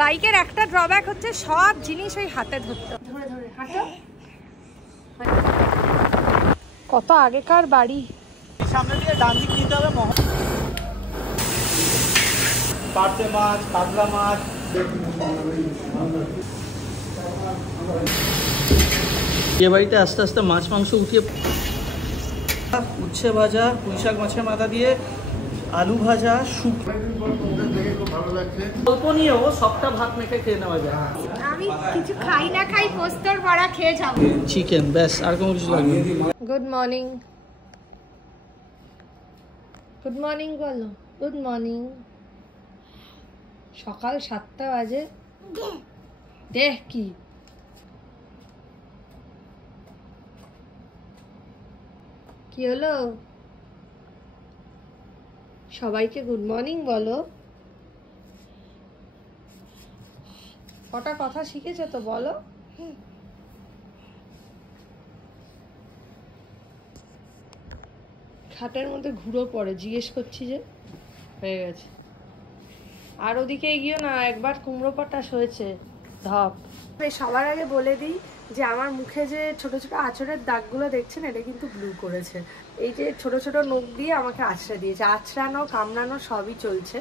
বাইকের একটা ড্রব্যাক হচ্ছে সব জিনিস ওই হাতে ধরতে ধরে ধরে হাঁটো। কত আগেকার বাড়ি। সামনে দিয়ে ডান দিক নিতে হবে পার্সে মাছ, কাতলা মাছ। বিয়ে বাড়িতে আস্তে আস্তে মাছ মাংস উঠিয়ে উচ্ছে ভাজা, পুঁইশাক মাছের মাথা দিয়ে আলু ভাজা, অল্প নিয়েও সবটা ভাত মেখে খেয়ে নেওয়া যায়। আমি কিছু খাই না খাই পোস্তর বড়া খেয়ে যাব। চিকেন ব্যাস, আর কোনো কিছু লাগবে। Good morning. গুড মর্নিং বলো। Good morning. সকাল 7টা বাজে। দেখ কি কি হলো? সবাইকে গুড মর্নিং বলো। কটা কথা শিখেছো তো বলো। খাটের মধ্যে ঘুরো পড়ে, জিজ্ঞেস করছি যে হয়ে গেছে। আর ওদিকে এগিয়েও না, একবার কুমড়ো পটাশ হয়েছে ধপ। সবার আগে বলে দিই যে আমার মুখে যে ছোট ছোট আঁচড়ের দাগগুলো দেখছেন, এটা কিন্তু ব্লু করেছে। এই যে ছোট ছোট নখ দিয়ে আমাকে আঁচড়ে দিয়েছে। আঁচড়ানো কামড়ানো সবই চলছে।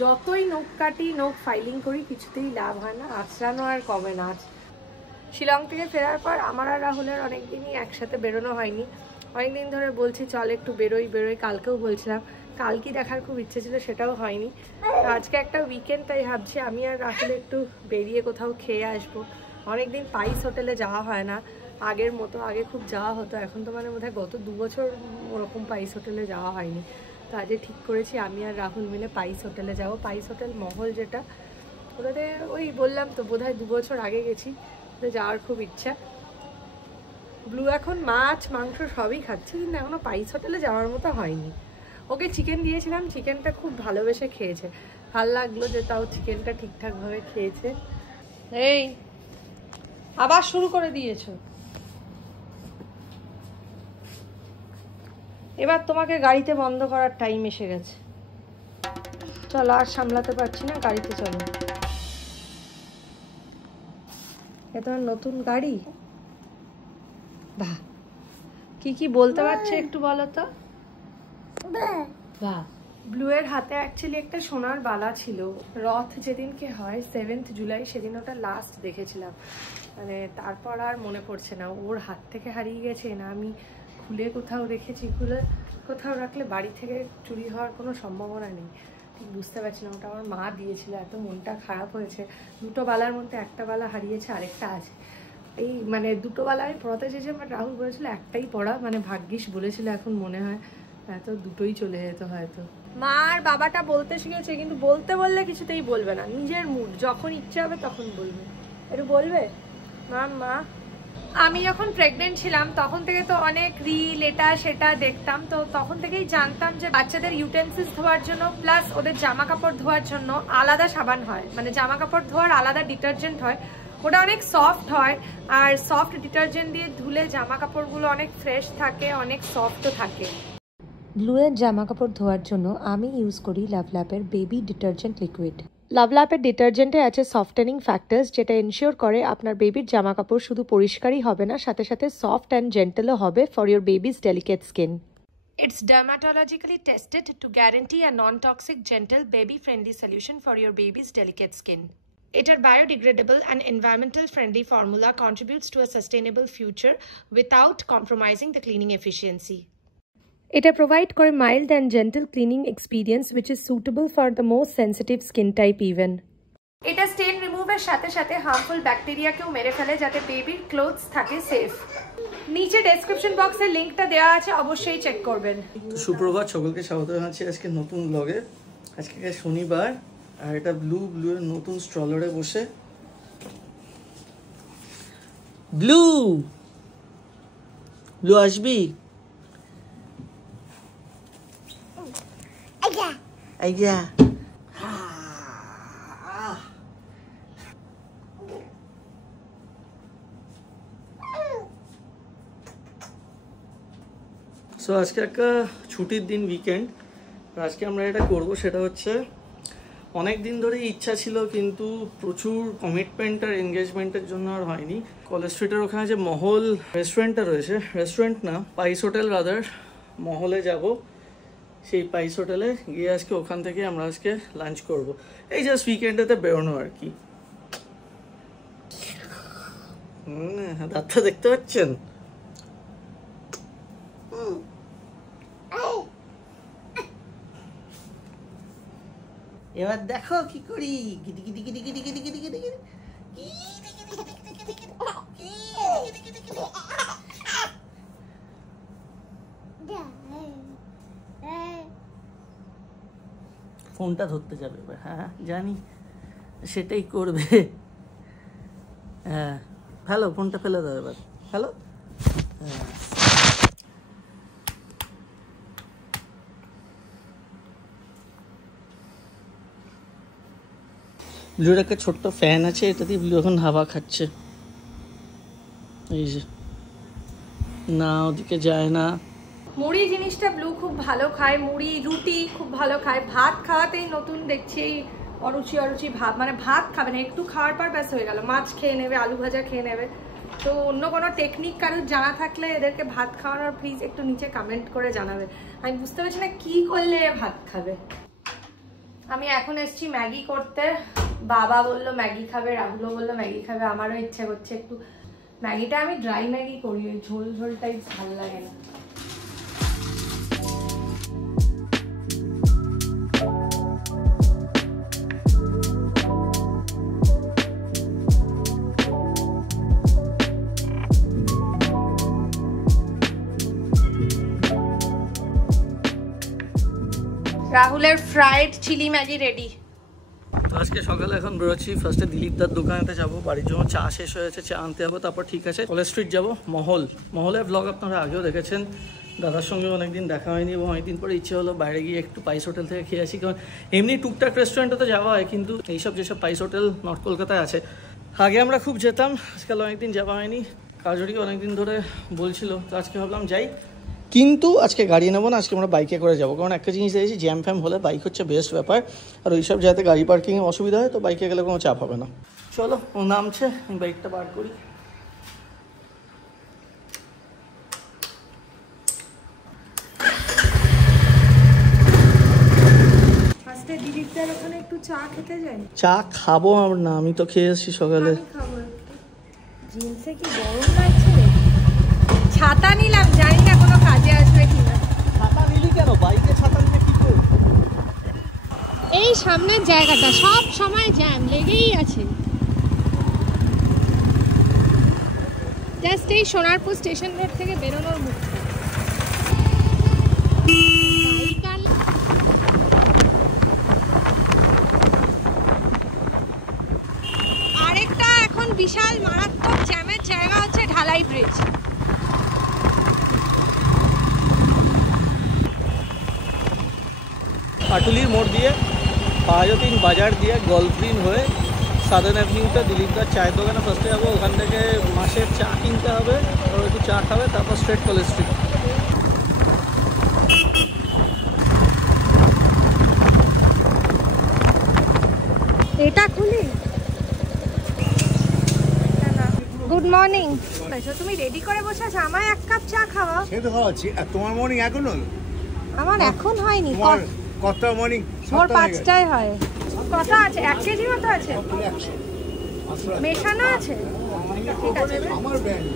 যতই নখ কাটি, নখ ফাইলিং করি, কিছুতেই লাভ হয় না। আঁচড়ানো আর কমে না। শিলং থেকে ফেরার পর আমার আর রাহুলের অনেকদিনই একসাথে বেরোনো হয়নি। অনেকদিন ধরে বলছি চল একটু বেরোই। কালকেও বলছিলাম। কালকে দেখার খুব ইচ্ছে ছিল, সেটাও হয়নি। আজকে একটা উইকেন্ড, তাই ভাবছি আমি আর রাহুল একটু বেরিয়ে কোথাও খেয়ে আসবো। অনেকদিন পাইস হোটেলে যাওয়া হয় না আগের মতো। আগে খুব যাওয়া হতো, এখন তো মানে বোধহয় গত 2 বছর ওরকম পাইস হোটেলে যাওয়া হয়নি। তো আজকে ঠিক করেছি আমি আর রাহুল মিলে পাইস হোটেলে যাবো। পাইস হোটেল মহল, যেটা ওটাতে ওই বললাম তো বোধহয় 2 বছর আগে গেছি। তো যাওয়ার খুব ইচ্ছা। ব্লু এখন মাছ মাংস সবই খাচ্ছে, কিন্তু এখনো পাইস হোটেলে যাওয়ার মতো হয়নি। ওকে চিকেন দিয়েছিলাম, চিকেনটা খুব ভালোবেসে খেয়েছে। ভাল লাগলো যে তাও চিকেনটা ঠিকঠাকভাবে খেয়েছে। এই আবার শুরু করে দিয়েছো। এবার তোমাকে গাড়িতে বন্ধ করার টাইম এসে গেছে। চলো, আর সামলাতে পারছি না, গাড়িতে চলো। এটা তোমার নতুন গাড়ি? বাহ, কি কি বলতে পারছে একটু বলো তো। বাহ। ব্লুয়ের হাতে অ্যাকচুয়ালি একটা সোনার বালা ছিল। রথ যেদিনকে হয় 7 জুলাই, সেদিন ওটা লাস্ট দেখেছিলাম। মানে তারপর আর মনে পড়ছে না ওর হাত থেকে হারিয়ে গেছে না আমি খুলে কোথাও রেখেছি। খুলে কোথাও রাখলে বাড়ি থেকে চুরি হওয়ার কোনো সম্ভাবনা নেই। ঠিক বুঝতে পারছি না। ওটা আমার মা দিয়েছিল, এত মনটা খারাপ হয়েছে। 2টো বালার মধ্যে একটা বালা হারিয়েছে, আরেকটা আছে। এই মানে 2টো বালা আমি পড়াতে চেয়েছি, বাট রাহুল বলেছিল একটাই পড়া, মানে ভাগ্যিস বলেছিল। এখন মনে হয় এত 2টোই চলে যেত হয়তো। মা আর বাবাটা বলতে শিখেছে, কিন্তু বলতে বললে কিছুতেই বলবে না। নিজের মুড, যখন ইচ্ছে হবে তখন বলবে। একটু বলবে মা। আমি যখন প্রেগনেন্ট ছিলাম তখন থেকে তো অনেক রিল এটা সেটা দেখতাম। তো তখন থেকেই জানতাম যে বাচ্চাদের ইউটেন্সিলস ধোয়ার জন্য প্লাস ওদের জামা কাপড় ধোয়ার জন্য আলাদা সাবান হয়, মানে জামা কাপড় ধোয়ার আলাদা ডিটারজেন্ট হয়। ওটা অনেক সফট হয়, আর সফট ডিটারজেন্ট দিয়ে ধুলে জামা কাপড়গুলো অনেক ফ্রেশ থাকে, অনেক সফটও থাকে। ব্লুয়ের জামা কাপড় ধোয়ার জন্য আমি ইউজ করি লাভল্যাপের বেবি ডিটারজেন্ট লিকুইড। লাভল্যাপের ডিটারজেন্টে আছে সফটেনিং ফ্যাক্টরস, যেটা এনশিওর করে আপনার বেবির জামা কাপড় শুধু পরিষ্কারই হবে না, সাথে সাথে সফট অ্যান্ড জেন্টেলও হবে for your babies delicate skin. It's dermatologically tested to guarantee a non-toxic, gentle, baby-friendly solution for your baby's delicate skin. Its biodegradable and environmental-friendly formula contributes to a sustainable future without compromising the cleaning efficiency. It provides a mild and gentle cleaning experience which is suitable for the most sensitive skin type even. এটা স্টেন রিমুভের সাথে সাথে harmful ব্যাকটেরিয়াকেও মেরে ফেলে, যাতে বেবির clothes থাকে safe. নিচে description বক্সে লিংকটা দেওয়া আছে, অবশ্যই চেক করবেন। সুপ্রভাত, সকলকে স্বাগত জানাচ্ছি আজকে নতুন ব্লগে। আজকে শনিবার, আর এটা ব্লু এর নতুন স্ট্রলারে বসে। ব্লু আসবি? আইয়া সো আজকে একটা ছুটির দিন, উইকেন্ড। আজকে আমরা এটা করব, সেটা হচ্ছে অনেক দিন ধরে ইচ্ছা ছিল, কিন্তু প্রচুর কমিটমেন্ট আর এনগেজমেন্টের জন্য আর হয়নি। কলেজ স্ট্রিটের ওখানে যে মহল রেস্টুরেন্টটা রয়েছে, রেস্টুরেন্ট না, পাইস হোটেল রাদার, মহলে যাব। সেই পাইস হোটেলে গিয়ে আজকে ওখান থেকে আমরা আজকে লাঞ্চ করব। এই জাস্ট উইকেন্ডেতে বেরোনো আর কি। দাঁতটা দেখতে পাচ্ছেন? এবার দেখো কি করি। গিটি গিটি গিটি গিটি গিটি গিটি গিটি গিটি। ফোনটা ধরতে যাবে এবার। হ্যাঁ জানি, সেটাই করবে। হ্যাঁ হ্যালো, ফোনটা ফেলে দাও এবার। হ্যালো। হ্যাঁ ব্লুর একটা ছোট্ট ফ্যান আছে, এটা দিয়ে ব্লু এখন হাওয়া খাচ্ছে। এই যে না, ওদিকে যায় না। মুড়ি জিনিসটা ব্লু খুব ভালো খায়, মুড়ি রুটি খুব ভালো খায়। ভাত খাওয়াতেই নতুন দেখছি এই অরুচি অরুচি ভাব, মানে ভাত খাবে না, একটু খাওয়ার পর ব্যাস হয়ে গেল। মাছ খেয়ে নেবে, আলু ভাজা খেয়ে নেবে। তো অন্য কোনো টেকনিক কারোর জানা থাকলে এদেরকে ভাত খাওয়ানোর প্লিজ একটু নিচে কমেন্ট করে জানাবে। আমি বুঝতে পারছি না কি করলে ভাত খাবে। আমি এখন এসছি ম্যাগি করতে। বাবা বললো ম্যাগি খাবে, রাহুলও বললো ম্যাগি খাবে, আমারও ইচ্ছে করছে একটু। ম্যাগিটা আমি ড্রাই ম্যাগি করি, ওই ঝোল ঝোল টাইপ ভালো লাগে না। রাহুলের ফ্রাইড চিলি ম্যাগি রেডি। আজকে সকালে এখন বেরোচ্ছি। ফার্স্টে দিলীপদার দোকানেতে যাবো, বাড়ির জন্য চা শেষ হয়েছে, চা আনতে যাবো। তারপর ঠিক আছে কলেজ স্ট্রিট যাবো, মহলের ব্লগ আপনারা আগেও দেখেছেন। দাদার সঙ্গে অনেকদিন দেখা হয়নি এবং অনেকদিন পরে ইচ্ছে হলো বাইরে গিয়ে একটু পাইস হোটেল থেকে খেয়ে আসি। কারণ এমনি টুকটাক রেস্টুরেন্টে তো যাওয়া হয়, কিন্তু এইসব যেসব পাইস হোটেল নর্থ কলকাতায় আছে, আগে আমরা খুব যেতাম, আজকাল অনেকদিন যাওয়া হয়নি। কাজরিও অনেকদিন ধরে বলছিল, তো আজকে ভাবলাম যাই। কিন্তু আজকে গাড়ি নেবো না, আজকে আমরা বাইকে করে যাবো। কারণ একটা জিনিস দেখেছি, জ্যাম ফ্যাম হলে বাইক হচ্ছে বেস্ট ব্যাপার। আর ওইসব জায়গাতে গাড়ি পার্কিংয়ে অসুবিধা হয়, তো বাইকে গেলে কোনো চাপ হবে না। চলো, ও নামছে, আমি বাইকটা বার করি। দিলীপদার ওখানে একটু চা খেতে যাই। চা খাবো আর না, আমি তো খেয়ে এসেছি সকালে। জিন্সে কি গরম লাগছে রে। ছাতা নিলাম, জানি না কোনো কাজে আসবে কিনা। ছাতা নিলি কেন? বাইকে ছাতা নিয়ে কি করব? এই সামনের জায়গাটা সব সময় জ্যাম লেগেই আছে। জাস্ট এই সোনারপুর স্টেশন রোড থেকে বেরোনোর মুখটা। আরেকটা এখন বিশাল মারাত্মক জ্যামের জায়গা হচ্ছে ঢালাই ব্রিজ। পাটুলির মোড় দিয়ে পাহাজতিন বাজার দিয়ে গল্ফ গ্রিন হয়ে সাদার্ন অ্যাভিনিউতে দিলীপদার চায়ের দোকানে ফার্স্টে যাবো। ওখান থেকে মাসের চা কিনতে হবে, তারপর একটু চা খাবে, তারপর স্ট্রেট কলেজ স্ট্রিট। এটা খুলি। Good morning. তুমি রেডি করে বসে আছো, আমায় এক কাপ চা খাওয়া। সে তো খাওয়াচ্ছি। আর তোমার মর্নিং এখন হলো? আমার এখন হয়নি, কতটা মর্নিং? ভোর 5টায় হয়। কত আছে? 1 কেজি মতো আছে, মেশানো আছে। ঠিক আছে, আমার ব্র্যান্ড।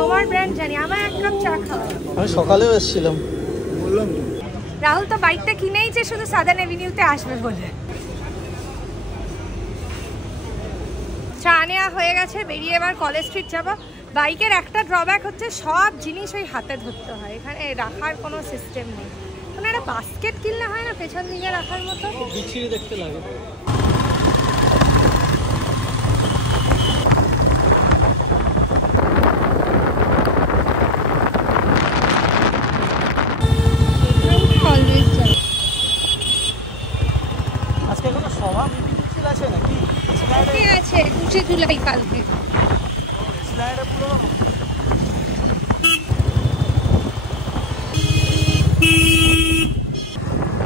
তোমার ব্র্যান্ড জানি। আমায় এক কাপ চা খাওয়া। আমি সকালেও এসেছিলাম, বললাম তো। রাহুল তো বাইকটা কিনেইছে শুধু সাদার্ন এভিনিউতে আসবে বলে। চা নেওয়া হয়ে গেছে, বেরিয়ে এবার কলেজ স্ট্রিট যাবো। বাইকের একটা ড্রব্যাক হচ্ছে সব জিনিস ওই হাতে ধরতে হয়, এখানে রাখার কোনো সিস্টেম নেই। মানে একটা বাস্কেট কিনলে হয় না পেছন দিকে রাখার মতো? বিচ্ছিরি দেখতে লাগে। আজকে কোনো সভা মিটিং মিছিল আছে নাকি? আছে ২ জুলাই কালকে।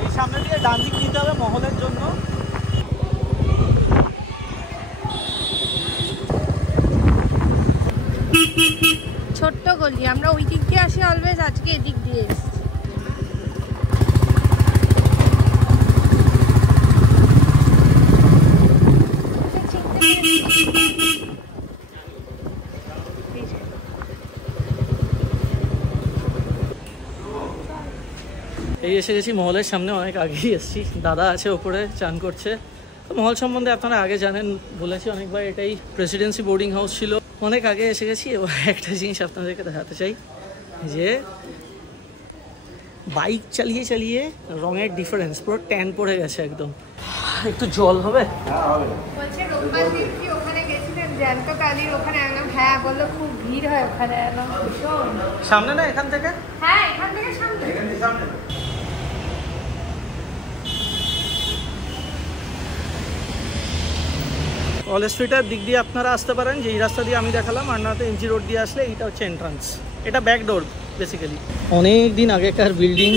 এই সামনে দিয়ে ডান দিক নিতে হবে মহলের জন্য। করলি, আমরা ওই দিক দিয়ে আসি অলওয়েজ, আজকে এদিক দিয়ে এসছি। এই এসে গেছি মহলের সামনে, অনেক আগেই এসেছি। দাদা আছে ওপরে চান করছে। তো মহল সম্বন্ধে আপনারা আগে জানেন, বলেছি অনেকবার, এটাই প্রেসিডেন্সি বোর্ডিং হাউস ছিল। অনেক আগে এসে গেছি। এবার একটা জিনিস আপনাদেরকে দেখাতে চাই, যে বাইক চালিয়ে চালিয়ে রঙের ডিফারেন্স, পুরো ট্যান পড়ে গেছে একদম। একটু জল হবে? বলছে রোববার দিন কি ওখানে গেছিলেন জ্যান্ত কালীর ওখানে? একদম হ্যাঁ বললো, খুব ভিড় হয় ওখানে একদম ভীষণ। সামনে না এখান থেকে? হ্যাঁ এখান থেকে সামনে। কলেজ স্ট্রিটের দিক দিয়ে আপনারা আসতে পারেন, যে এই রাস্তা দিয়ে আমি দেখালাম, আর নাতে এমজি রোড দিয়ে আসলে এইটা হচ্ছে এন্ট্রান্স। এটা ব্যাক ডোর বেসিক্যালি। অনেক দিন আগেকার বিল্ডিং,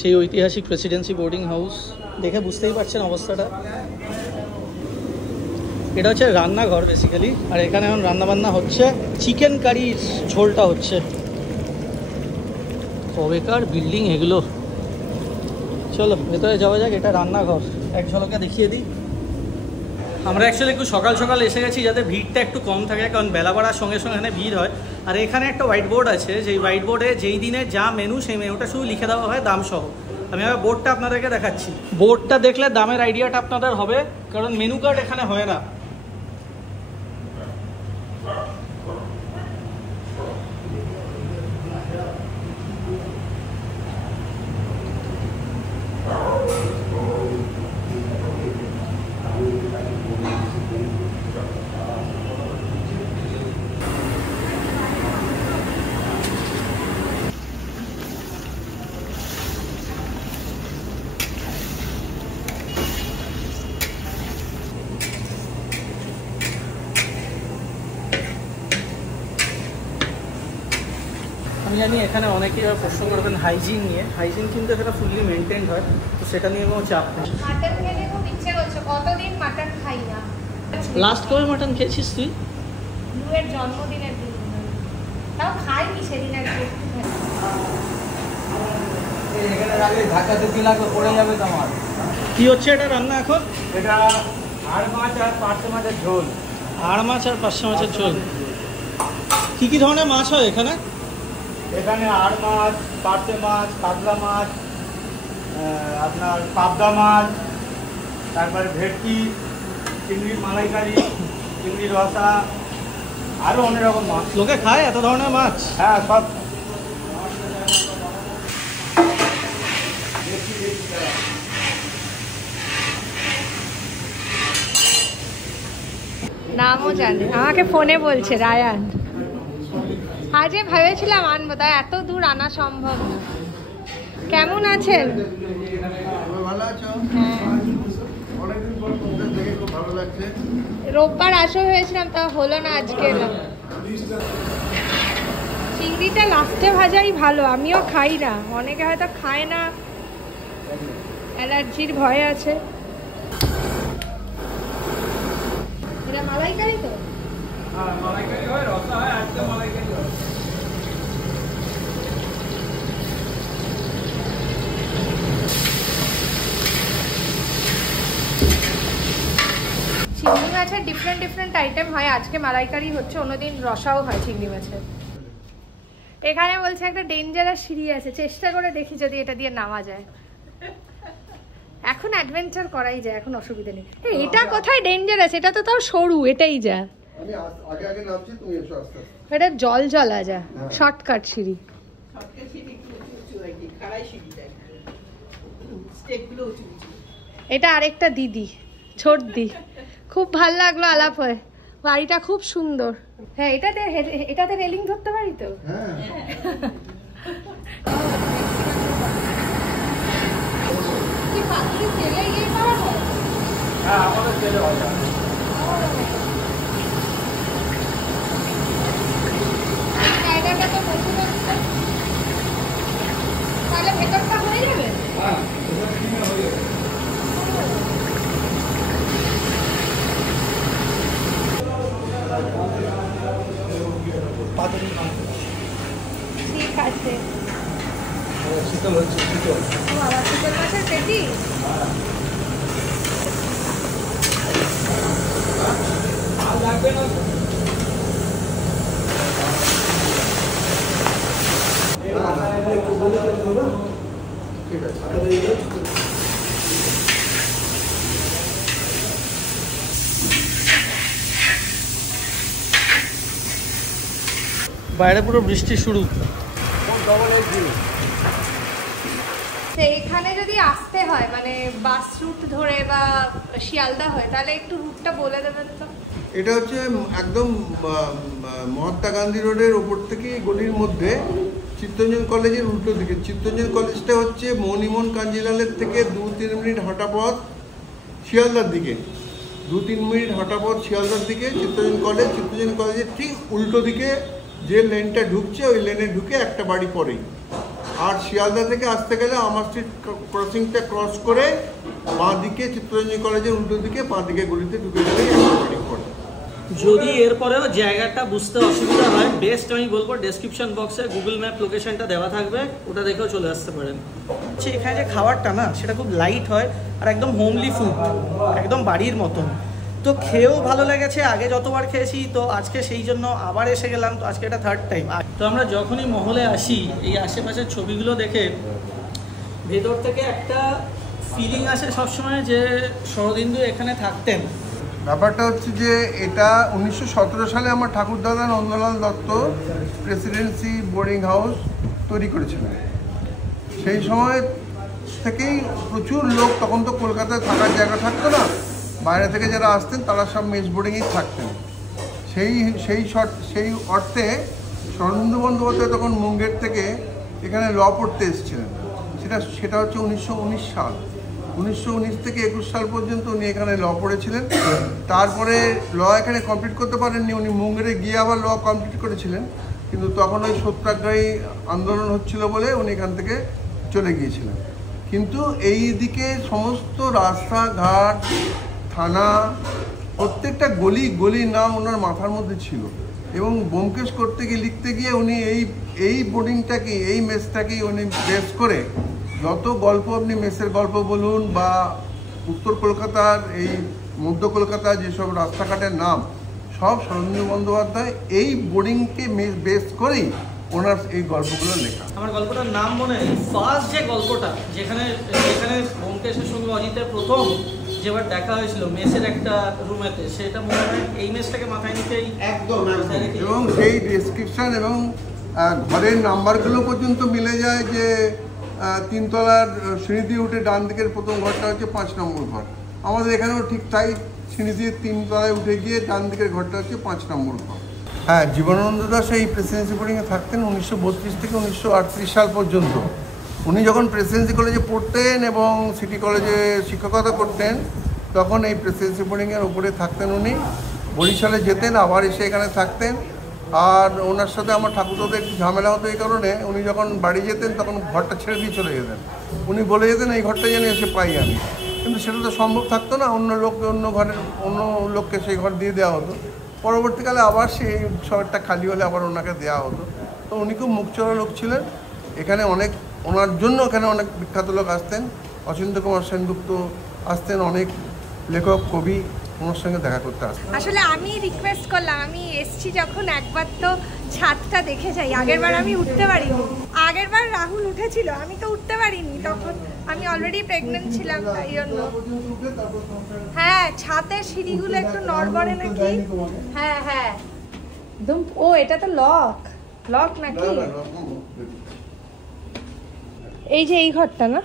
সেই ঐতিহাসিক প্রেসিডেন্সি বোর্ডিং হাউস। দেখে বুঝতেই পারছেন অবস্থাটা। এটা হচ্ছে রান্নাঘর বেসিক্যালি, আর এখানে এখন রান্নাবান্না হচ্ছে। চিকেন কারির ঝোলটা হচ্ছে। কবেকার বিল্ডিং এগুলো। চলো ভেতরে যাওয়া যাক। এটা রান্নাঘর, এক ঝলকে দেখিয়ে দিই। আমরা অ্যাকচুয়ালি একটু সকাল সকাল এসে গেছি, যাতে ভিড়টা একটু কম থাকে, কারণ বেলা বাড়ার সঙ্গে সঙ্গে এখানে ভিড় হয়। আর এখানে একটা হোয়াইট বোর্ড আছে, যেই হোয়াইট বোর্ডে যেই দিনে যা মেনু, সেই মেনুটা শুধু লিখে দেওয়া হয় দাম সহ। আমি আবার বোর্ডটা আপনাদেরকে দেখাচ্ছি। বোর্ডটা দেখলে দামের আইডিয়াটা আপনাদের হবে, কারণ মেনু কার্ড এখানে হয় না। আমি জানি এখানে অনেকেই প্রশ্ন করবেন হাইজিন নিয়ে। হাইজিন কিন্তু এখানে ফুললি মেনটেন হয়, তো সেটা নিয়ে কোনো চাপ নেই। মাটন খেতে খুব ইচ্ছে করছে, কতদিন মাটন খাই না। লাস্ট কবে মাটন খেয়েছিস তুই? লুয়ের জন্মদিনের দিন, তাও খাইনি সেদিন আর কি। কি হচ্ছে এটা রান্না এখন? এটা আড় মাছ আর পার্শে মাছের ঝোল। আড় মাছ আর পার্শে মাছের ঝোল। কি কি ধরনের মাছ হয় এখানে? এখানে আড় মাছ, পার্শে মাছ, কাতলা মাছ, আপনার পাবদা মাছ, তারপরে ভেটকি, চিংড়ির মালাইকারি, চিংড়ির রসা, আরও অনেক রকম মাছ। লোকে খায় এত ধরনের মাছ? হ্যাঁ, সব। নামও জানে, আমাকে ফোনে বলছে রায়ান। আজকে ভেবেছিলাম আনবো, তাই এত দূর আনা সম্ভব না। কেমন আছেন? ভালো আছো? হ্যাঁ, অনেকদিন পর তোমাদের দেখে খুব ভালো লাগছে। রোববার আসা হয়েছিলাম, তা হলো না, আজকে এলাম। চিংড়িটা লাস্টে ভাজাই ভালো, আমিও খাই না। অনেকে হয়তো খায় না, অ্যালার্জির ভয় আছে। এটা মালাইকারি তো? হ্যাঁ, মালাইকারি হয়, রসা হয়, আজকে মালাইকারি হয়। চিংড়ি মাছের ডিফারেন্ট ডিফারেন্ট আইটেম হয়। আজকে মালাইকারি হচ্ছে, অন্যদিন রসাও হয় চিংড়ি মাছের। এখানে বলছে একটা ডেঞ্জারাস সিঁড়ি আছে, চেষ্টা করে দেখি যদি এটা দিয়ে নামা যায়। এখন অ্যাডভেঞ্চার করাই যায়, এখন অসুবিধা নেই। এটা কোথায় ডেঞ্জারাস? এটা তো তাও সরু, এটাই যা। আমি আগে আগে নামছি, তুমি এসো আস্তে আস্তে। এটা জল জলা যা, শর্টকাট সিঁড়ি। এটা আরেকটা দিদি, ছোট দি। খুব ভাল লাগলো আলাপ হয়ে। বাড়িটা খুব সুন্দর। হ্যাঁ, এটাতে রেলিং ধরতে পারি তো? হ্যাঁ, কি পাখি তেলে গিয়ে পাওয়া যায়? হ্যাঁ, আমাদের তেলে হয়। জায়গাটা তো প্রচুর হচ্ছে, তাহলে ভেতরটা হয়ে যাবে? হ্যাঁ, ওটা কিনে হয়ে যাবে। পাতুরি মাছ। ঠিক আছে। বাইরে পুরো বৃষ্টি শুরু। তো এখানে যদি আসতে হয় মানে বাস রুট ধরে বা শিয়ালদা হয় তাহলে একটু রুটটা বলে দেবেন তো। এটা হচ্ছে একদম মহাত্মা গান্ধী রোডের ওপর থেকে গলির মধ্যে চিত্তরঞ্জন কলেজের উল্টো দিকে। চিত্তরঞ্জন কলেজটা হচ্ছে মণিমোহন কাঞ্জিলালের থেকে 2-3 মিনিট হাঁটা পথ শিয়ালদার দিকে, 2-3 মিনিট হাঁটা পথ শিয়ালদার দিকে চিত্তরঞ্জন কলেজ। চিত্তরঞ্জন কলেজের ঠিক উল্টো দিকে যে লেনটা ঢুকছে ওই লেনে ঢুকে একটা বাড়ি পরেই। আর শিয়ালদা থেকে আসতে গেলে আমার স্ট্রিট ক্রসিংটা ক্রস করে বাঁ দিকে চিত্তরঞ্জন কলেজের উল্টো দিকে বাঁ দিকে গলিতে ঢুকে গেলে একটা বাড়ি পড়ে। যদি এরপরেও জায়গাটা বুঝতে অসুবিধা হয়, বেস্ট আমি বলবো ডেসক্রিপশন বক্সে গুগল ম্যাপ লোকেশনটা দেওয়া থাকবে, ওটা দেখেও চলে আসতে পারেন। এখানে যে খাবারটা না সেটা খুব লাইট হয় আর একদম হোমলি ফুড, একদম বাড়ির মতন। তো খেয়েও ভালো লেগেছে, আগে যতবার খেয়েছি, তো আজকে সেই জন্য আবার এসে গেলাম। তো আজকে এটা 3rd টাইম। তো আমরা যখনই মহলে আসি এই আশেপাশের ছবিগুলো দেখে ভেতর থেকে একটা ফিলিং আসে সবসময় যে শরদিন্দু এখানে থাকতেন। ব্যাপারটা হচ্ছে যে এটা 1917 সালে আমার ঠাকুরদাদা Nandalal Dutta Presidency Boarding House তৈরি করেছিলেন। সেই সময় থেকেই প্রচুর লোক, তখন তো কলকাতায় থাকার জায়গা থাকতো না, বাইরে থেকে যারা আসতেন তারা সব মেস বোর্ডিংয়েই থাকতেন। সেই অর্থে শরদিন্দু বন্দ্যোপাধ্যায় তখন মুঙ্গের থেকে এখানে ল পড়তে এসেছিলেন। সেটা হচ্ছে 1919 সাল। 1919 থেকে 21 সাল পর্যন্ত উনি এখানে ল পড়েছিলেন। তারপরে ল এখানে কমপ্লিট করতে পারেননি, উনি মুঙ্গেরে গিয়ে আবার ল কমপ্লিট করেছিলেন, কিন্তু তখন ওই সত্যাগ্রহী আন্দোলন হচ্ছিল বলে উনি এখান থেকে চলে গিয়েছিলেন। কিন্তু এই দিকে সমস্ত রাস্তাঘাট, থানা, প্রত্যেকটা গলির নাম ওনার মাথার মধ্যে ছিল। এবং ব্যোমকেশ করতে গিয়ে লিখতে গিয়ে উনি এই বোর্ডিংটাকে, এই মেসটাকেই উনি বেস করে যত গল্প, আপনি মেসের গল্প বলুন বা উত্তর কলকাতার, এই মধ্য কলকাতার যেসব রাস্তাঘাটের নাম, সব শরদিন্দু বন্দ্যোপাধ্যায় এই বোর্ডিংকে বেস করেই ওনার এই গল্পগুলো লেখা। আমার গল্পটার নাম মনে হয়, ফার্স্ট যে গল্পটা যেখানে ব্যোমকেশের সঙ্গে অজিতের প্রথম যেবার দেখা হয়েছিল মেসের একটা রুমেতে, সেটা মনে হয় এই মেসটাকে মাথায় নিতেই একদম। এবং সেই ডেসক্রিপশন এবং ঘরের নাম্বারগুলো পর্যন্ত মিলে যায় যে 3 তলার সিঁড়ি দিয়ে উঠে ডান দিকের প্রথম ঘরটা হচ্ছে 5 নম্বর ঘর। আমাদের এখানেও ঠিক তাই, সিঁড়ি দিয়ে 3 তলায় উঠে গিয়ে ডান দিকের ঘরটা হচ্ছে 5 নম্বর ঘর। হ্যাঁ, জীবনানন্দ দাস এই প্রেসিডেন্সি বোর্ডিংয়ে থাকতেন 1932 থেকে 1938 সাল পর্যন্ত। উনি যখন প্রেসিডেন্সি কলেজে পড়তেন এবং সিটি কলেজে শিক্ষকতা করতেন, তখন এই প্রেসিডেন্সি বোর্ডিংয়ের ওপরে থাকতেন উনি। বরিশালে যেতেন, আবার এসে এখানে থাকতেন। আর ওনার সাথে আমার ঠাকুরদাদের একটু ঝামেলা হতো, এই কারণে উনি যখন বাড়ি যেতেন তখন ঘরটা ছেড়ে দিয়ে চলে যেতেন। উনি বলে যেতেন এই ঘরটা যেন এসে পাই আমি, কিন্তু সেটা তো সম্ভব থাকতো না, অন্য লোককে সেই ঘর দিয়ে দেওয়া হতো। পরবর্তীকালে আবার সেই শহরটা খালি হলে আবার ওনাকে দেওয়া হতো। তো উনি খুব মুখচোরা লোক ছিলেন। এখানে ওনার জন্য এখানে অনেক বিখ্যাত লোক আসতেন, অচিন্ত্য কুমার সেনগুপ্ত আসতেন, অনেক লেখক কবি ওনার সঙ্গে দেখা করতে আসতেন। আসলে আমি রিকোয়েস্ট করলাম, আমি এসছি যখন একবার তো ছাদটা দেখে যাই। আগেরবার আমি উঠতে পারিনি, আগেরবার রাহুল উঠেছিল, আমি তো উঠতে পারিনি, তখন আমি অলরেডি প্রেগনেন্ট ছিলাম, তাই জন্য। হ্যাঁ, ছাদের সিঁড়িগুলো একটু নড়বড়ে নাকি? হ্যাঁ হ্যাঁ একদম। ও এটা তো লক নাকি? এই যে এই ঘরটা না,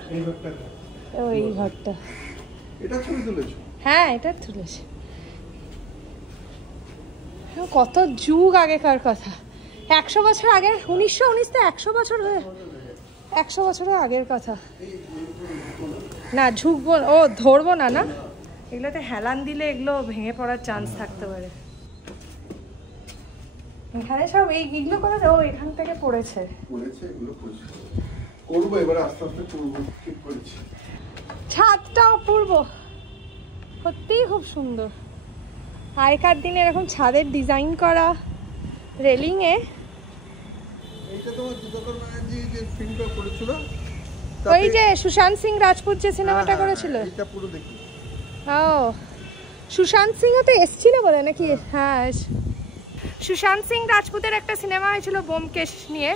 ও এই ঘরটা। এটা ছবি তুলেছো? হ্যাঁ, এটা তুলেছে। কত যুগ আগেকার কথা, 100 বছর আগে। 1919 তো 100 বছর হয়ে, 100 বছরের আগের কথা না। ঝুঁকবো, ও ধরবো না, না এগুলোতে হেলান দিলে এগুলো ভেঙে পড়ার চান্স থাকতে পারে। এখানে সব এইগুলো করে, ও এখান থেকে পড়েছে। করবো এবারে, আস্তে আস্তে করবো, ঠিক করেছি। ছাদটা অপূর্ব, সত্যিই খুব সুন্দর। আগেকার দিনে এরকম ছাদের ডিজাইন করা রেলিংয়ে। এইটা তোমার দিবাকর ব্যানার্জি যে ফিল্মটা করেছিল, ওই যে সুশান্ত সিং রাজপুত যে সিনেমাটা করেছিল, এটা পুরো দেখি। ও সুশান্ত সিংও তো এসেছিল বলে নাকি? হ্যাঁ, সুশান্ত সিং রাজপুতের একটা সিনেমা হয়েছিল ব্যোমকেশ নিয়ে,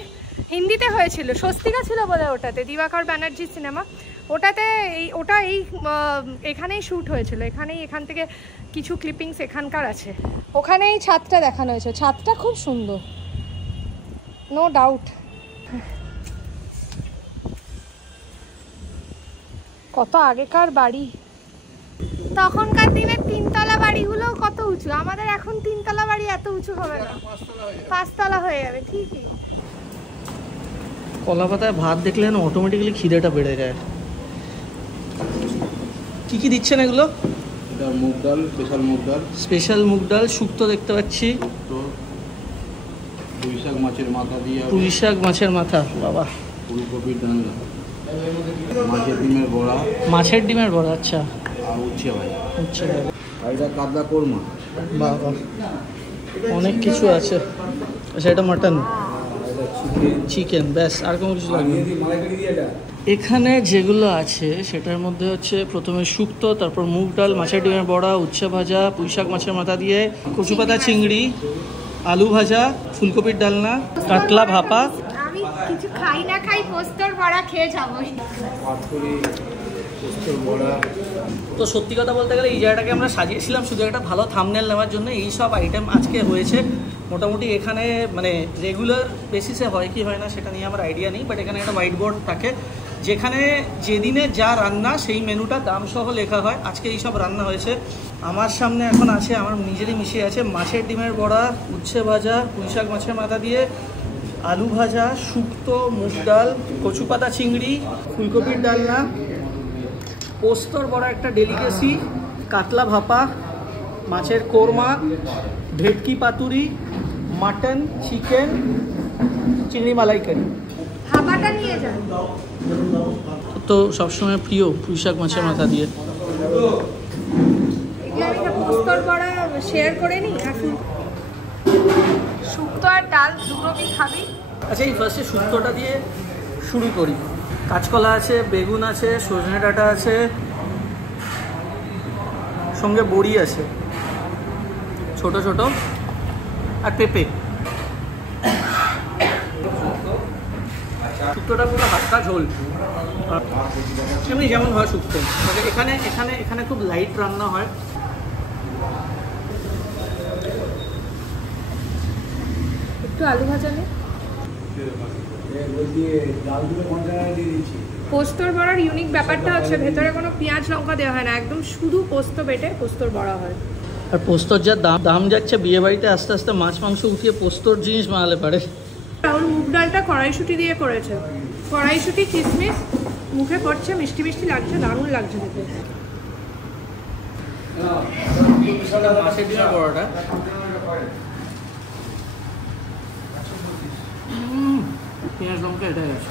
হিন্দিতে হয়েছিল, স্বস্তিকা ছিল বলে ওটাতে, দিবাকর ব্যানার্জির সিনেমা। ওটাতে এখানেই শ্যুট হয়েছিল, এখান থেকে কিছু ক্লিপিংস এখানকার আছে। ওখানেই ছাদটা দেখানো হয়েছে, ছাদটা খুব সুন্দর, নো ডাউট। কত আগেকার বাড়ি, তখনকার দিনের 3 তলা বাড়িগুলো কত উঁচু, আমাদের এখন 3 তলা বাড়ি এত উঁচু হবে না, 5 তলা হয়ে যাবে ঠিকই। কলা পাতায় ভাত দেখলে না অটোমেটিক্যালি খিদেটা বেড়ে যায়। কি কি দিচ্ছেন এগুলো? এটা মুগ ডাল, স্পেশাল মুগ ডাল। স্পেশাল মুগ ডাল, শুক্তো দেখতে পাচ্ছি, পুঁই শাক মাছের মাথা দিয়ে, পুঁই শাক মাছের মাথা, বাবা, ফুলকপির ডালনা, মাছের ডিমের বড়া, মাছের ডিমের বড়া, আচ্ছা, আর উচ্ছে ভাই, আচ্ছা, আর এটা কাতলা কোরমা। বাবা, অনেক কিছু আছে। আচ্ছা, এটা মাটন, চিকেন, ব্যাস, আর কোনো কিছু লাগবে না। এখানে যেগুলো আছে সেটার মধ্যে হচ্ছে প্রথমে শুক্তো, তারপর মুগ ডাল, মাছের ডিমের বড়া, উচ্ছে ভাজা, পুঁই শাক মাছের মাথা দিয়ে, কচু পাতা চিংড়ি, আলু ভাজা, ফুলকপির ডালনা, কাতলা ভাপা। আমি কিছু খাই না খাই পোস্তর বড়া খেয়ে যাবো। তো সত্যি কথা বলতে গেলে এই জায়গাটাকে আমরা সাজিয়েছিলাম শুধু একটা ভালো থাম্বনেল নেওয়ার জন্য। এই সব আইটেম আজকে হয়েছে মোটামুটি। এখানে মানে রেগুলার বেসিসে হয় কি হয় না সেটা নিয়ে আমার আইডিয়া নেই, বাট এখানে একটা হোয়াইট বোর্ড থাকে যেখানে যেদিনে যা রান্না সেই মেনুটা দাম সহ লেখা হয়। আজকে এই সব রান্না হয়েছে। আমার সামনে এখন আছে, আমার নিজেরই মিশে আছে, মাছের ডিমের বড়া, উচ্ছে ভাজা, পুঁই শাক মাছের মাথা দিয়ে, আলু ভাজা, শুক্তো, মুগ ডাল, কচু পাতা চিংড়ি, ফুলকপির ডালনা, পোস্তর বড়া একটা ডেলিকেসি, কাতলা ভাপা, মাছের কোরমা, ভেটকি পাতুরি, মাটন, চিকেন, চিংড়ি মালাইকারি। ভাপাটা নিয়ে যান। তো সবসময় প্রিয় পুঁই শাক মাছের মাথা দিয়ে। পোস্তর বড়া শেয়ার করে নিই এখন। শুক্তো আর ডাল দুটো কি খাবি? আচ্ছা, এই ফার্স্টে শুক্তোটা দিয়ে শুরু করি। কাঁচকলা আছে, বেগুন আছে, সজনে ডাঁটা আছে, সঙ্গে বড়ি আছে ছোট ছোট, আর পেঁপে। শুক্তোটা পুরো হালকা ঝোল, এমনি যেমন হয় শুক্তো। এখানে এখানে এখানে খুব লাইট রান্না হয়। একটু আলু ভাজা নে। পোস্তর বড়ার ইউনিক ব্যাপারটা হচ্ছে ভেতরে কোনো পেঁয়াজ লঙ্কা দেওয়া হয় না, একদম শুধু পোস্ত বেটে পোস্তর বড়া হয়। আর পোস্তর যা দাম যাচ্ছে, বিয়ে বাড়িতে আস্তে আস্তে মাছ মাংস উঠিয়ে পোস্তর জিনিস বানালে পারে। রাহুল মুগ ডালটা কড়াইশুঁটি দিয়ে করেছে, কড়াইশুঁটি কিশমিশ মুখে পড়ছে, মিষ্টি মিষ্টি লাগছে, দারুণ লাগছে খেতে। মাছের ডিমের বড়াটা পেঁয়াজ লঙ্কা এটাই আছে,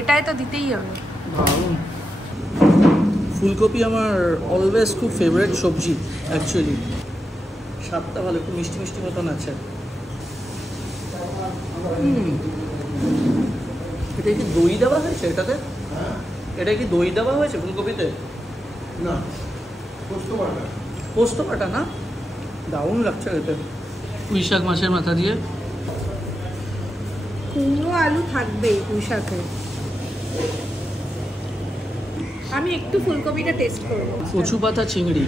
এটাই তো দিতেই হবে। দারুণ। ফুলকপি আমার অলওয়েজ খুব ফেভারিট সবজি অ্যাকচুয়ালি। স্বাদটা ভালো, একটু মিষ্টি মিষ্টি মতন আছে। এটা কি দই দেওয়া হয়েছে এটাতে? এটা কি দই দেওয়া হয়েছে ফুলকপিতে? না, পোস্ত বাটা। পোস্ত বাটা না? দারুণ লাগছে এতে। পুঁই শাক মাছের মাথা দিয়ে, কুমড়ো আলু থাকবেই পুঁই শাকে। আমি একটু ফুলকপিটা টেস্ট করবো। কচু পাতা চিংড়ি,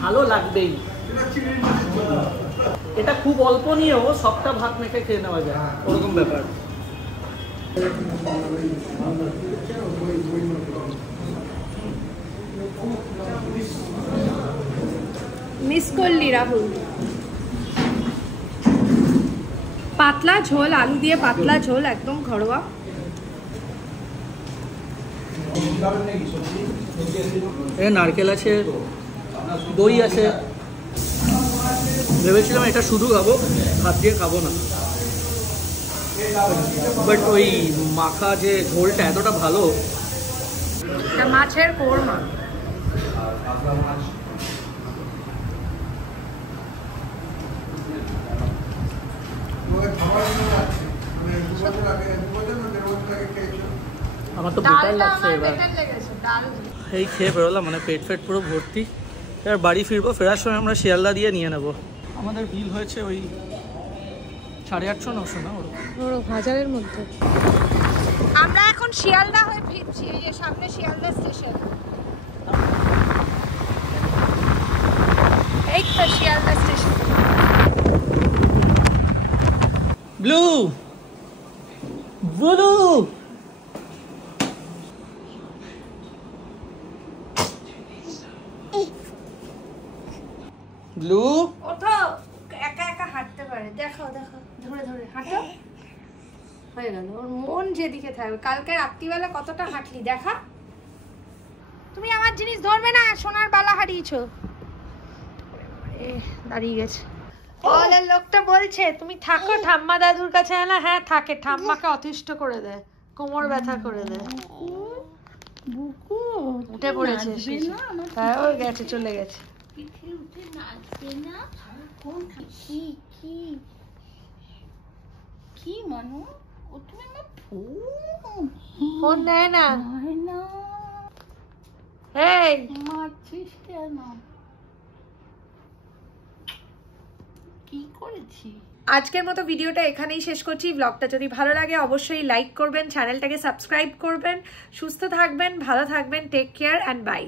ভালো লাগবেই। এটা খুব অল্প নিয়েও সবটা ভাত মেখে খেয়ে নেওয়া যায়, ওরকম ব্যাপার। মিস করলি রাহুল। পাতলা ঝোল, আলু দিয়ে পাতলা ঝোল, একদম ঘরোয়া। এ নারকেল আছে, দই আছে। ভেবেছিলাম এটা শুধু খাবো, হাত দিয়ে খাবো না, বাট ওই মাখা যে ঝোলটা এতটা ভালো। মাছের কোরমা, মানে 2 বছর আগে 2 বছর না 1.5 বছর আগে খেয়েছো? আমার তো বেটার ডালটা লাগছে আমার এবার। বেটার লেগেছে, ডাল। এই খেয়ে বেরোলাম, মানে পেট ফেট পুরো ভর্তি। এবার বাড়ি ফিরবো, ফেরার সময় আমরা শিয়ালদা দিয়ে নিয়ে নেবো। আমাদের বিল হয়েছে ওই 850-900 না ওরকম হাজারের মধ্যে। আমরা এখন শিয়ালদা হয়ে ফিরছি, এই যে সামনে শিয়ালদা স্টেশন। এই তো Sealdah station. Blue blue blue ওঠো, একা একা হাঁটতে পারে, দেখো দেখো, ধরে ধরে হাঁটো। হয়ে গেল, ওর মন যেদিকে থাকবে। কালকে রাত্রিবেলা কতটা হাঁটলি দেখা। তুমি আমার জিনিস ধরবে না, সোনার বালা হারিয়েছো। দাঁড়িয়ে গেছে। বলের লোকটা বলছে তুমি থাকো ঠাম্মা দাদুর কাছে। না হ্যাঁ থাকে, ঠাম্মাকে অতিষ্ঠ করে দেয়, কোমর ব্যথা করে দেয়। উঠে পড়েছে, হ্যাঁ ও গেছে, চলে গেছে। ফোন দেয় না। এই আজকের মতো ভিডিওটা এখানেই শেষ করছি। ব্লগটা যদি ভালো লাগে অবশ্যই লাইক করবেন, চ্যানেলটাকে সাবস্ক্রাইব করবেন। সুস্থ থাকবেন, ভালো থাকবেন, টেক কেয়ার অ্যান্ড বাই।